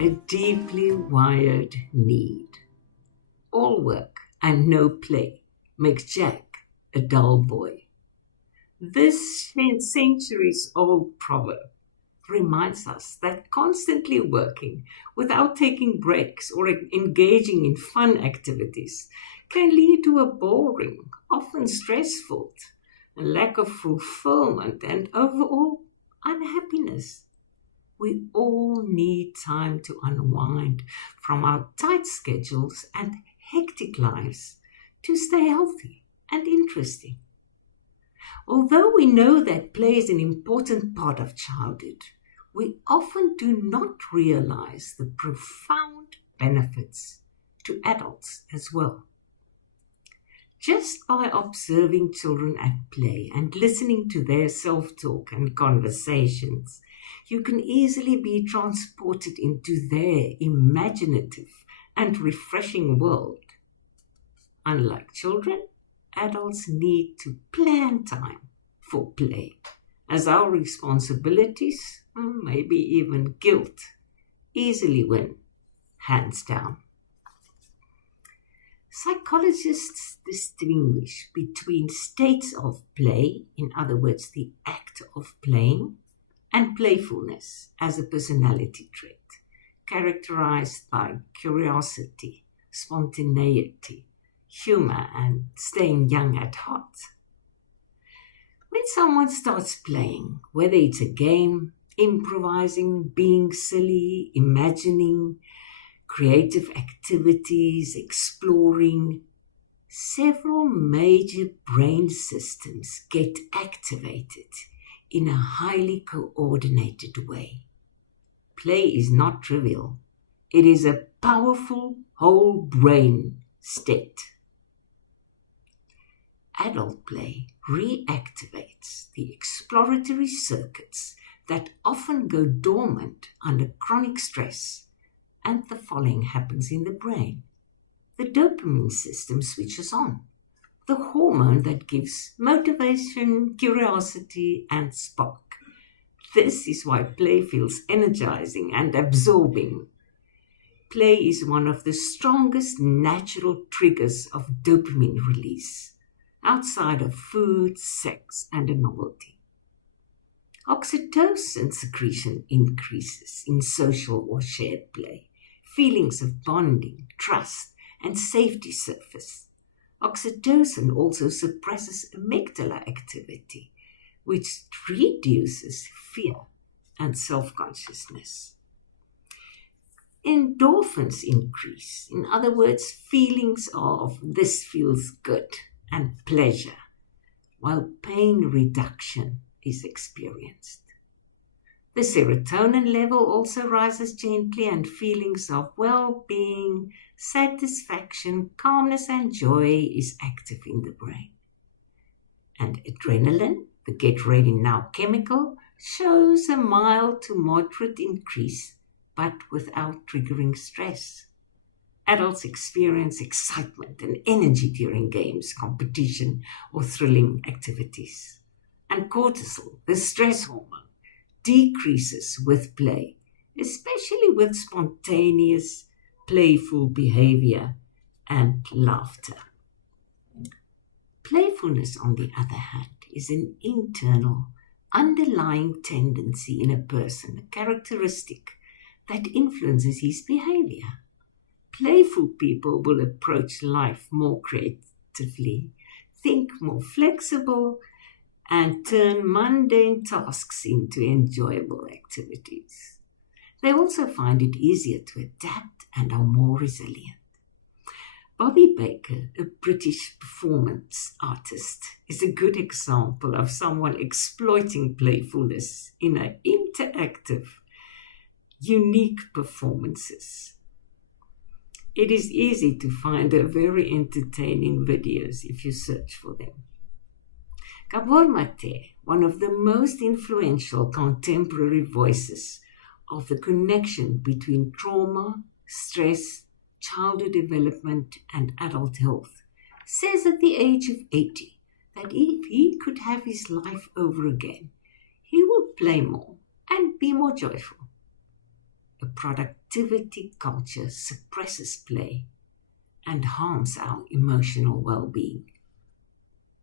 a deeply wired need. All work and no play makes Jack a dull boy. This centuries old proverb reminds us that constantly working without taking breaks or engaging in fun activities can lead to a boring, often stressful, a lack of fulfillment, and overall unhappiness. We all need time to unwind from our tight schedules and hectic lives to stay healthy and interesting. Although we know that play is an important part of childhood, we often do not realize the profound benefits to adults as well. Just by observing children at play and listening to their self-talk and conversations, you can easily be transported into their imaginative and refreshing world. Unlike children, adults need to plan time for play, as our responsibilities, maybe even guilt, easily win, hands down. Psychologists distinguish between states of play, in other words, the act of playing, and playfulness as a personality trait, characterized by curiosity, spontaneity, humor, and staying young at heart. When someone starts playing, whether it's a game, improvising, being silly, imagining, creative activities, exploring, several major brain systems get activated in a highly coordinated way. Play is not trivial. It is a powerful whole brain state. Adult play reactivates the exploratory circuits that often go dormant under chronic stress, and the following happens in the brain. The dopamine system switches on, the hormone that gives motivation, curiosity, and spark. This is why play feels energizing and absorbing. Play is one of the strongest natural triggers of dopamine release, outside of food, sex, and a novelty. Oxytocin secretion increases in social or shared play. Feelings of bonding, trust, and safety surface. Oxytocin also suppresses amygdala activity, which reduces fear and self-consciousness. Endorphins increase. In other words, feelings of this feels good and pleasure, while pain reduction is experienced. The serotonin level also rises gently, and feelings of well-being, satisfaction, calmness, and joy is active in the brain. And adrenaline, the get ready now chemical, shows a mild to moderate increase, but without triggering stress. Adults experience excitement and energy during games, competition, or thrilling activities. And cortisol, the stress hormone, decreases with play, especially with spontaneous, playful behavior and laughter. Playfulness, on the other hand, is an internal, underlying tendency in a person, a characteristic that influences his behavior. Playful people will approach life more creatively, think more flexible, and turn mundane tasks into enjoyable activities. They also find it easier to adapt and are more resilient. Bobby Baker, a British performance artist, is a good example of someone exploiting playfulness in an interactive, unique performances. It is easy to find her very entertaining videos if you search for them. Gabor Mate, one of the most influential contemporary voices of the connection between trauma, stress, childhood development, and adult health, says at the age of 80 that if he could have his life over again, he would play more and be more joyful. a productivity culture suppresses play and harms our emotional well-being.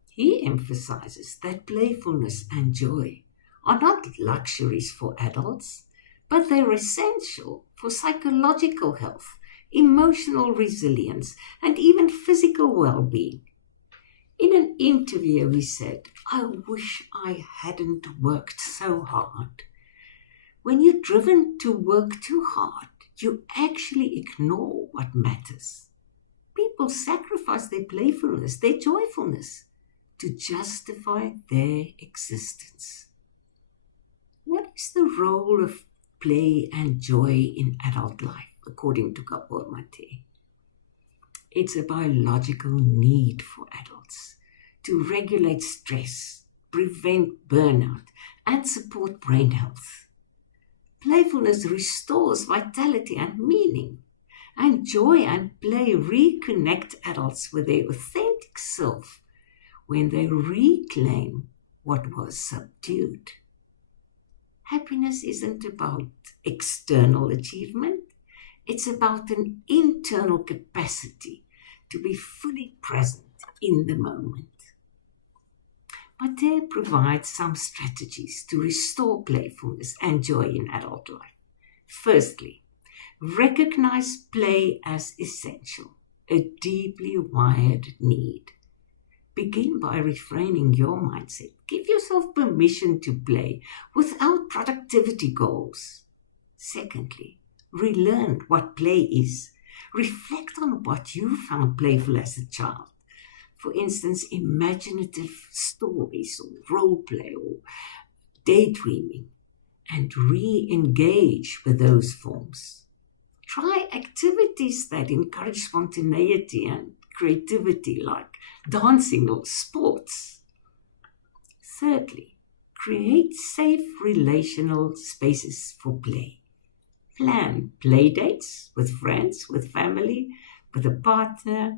He emphasizes that playfulness and joy are not luxuries for adults, but they're essential for psychological health, emotional resilience, and even physical well-being. In an interview, he said, "I wish I hadn't worked so hard." When you're driven to work too hard, you actually ignore what matters. People sacrifice their playfulness, their joyfulness, to justify their existence. What is the role of play and joy in adult life, according to Kapor Mate? It's a biological need for adults to regulate stress, prevent burnout, and support brain health. Playfulness restores vitality and meaning, and joy and play reconnect adults with their authentic self when they reclaim what was subdued. Happiness isn't about external achievement. It's about an internal capacity to be fully present in the moment. Mate provides some strategies to restore playfulness and joy in adult life. Firstly, recognize play as essential, a deeply wired need. Begin by reframing your mindset. Give yourself permission to play without productivity goals. Secondly, relearn what play is. Reflect on what you found playful as a child. For instance, imaginative stories or role play or daydreaming, and re-engage with those forms. Try activities that encourage spontaneity and creativity, like dancing or sports. Thirdly, create safe relational spaces for play. Plan play dates with friends, with family, with a partner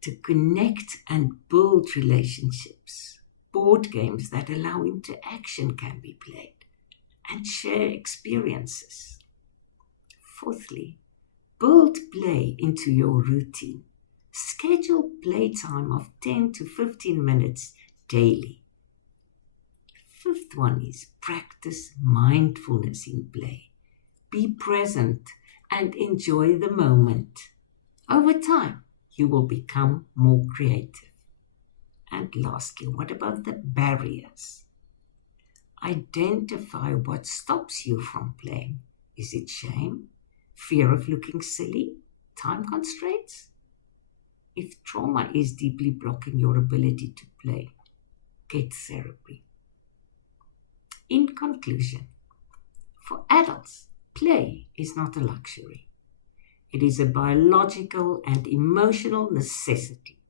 to connect and build relationships. Board games that allow interaction can be played and share experiences. Fourthly, build play into your routine. Schedule playtime of 10 to 15 minutes daily. Fifth one is practice mindfulness in play. Be present and enjoy the moment. Over time, you will become more creative. And lastly, what about the barriers? Identify what stops you from playing. Is it shame? Fear of looking silly? Time constraints? If trauma is deeply blocking your ability to play, get therapy. In conclusion, for adults, play is not a luxury. It is a biological and emotional necessity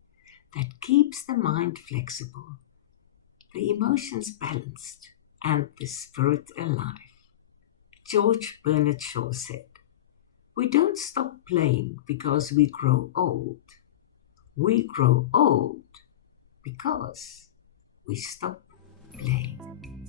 that keeps the mind flexible, the emotions balanced, and the spirit alive. George Bernard Shaw said, "We don't stop playing because we grow old. We grow old because we stop playing."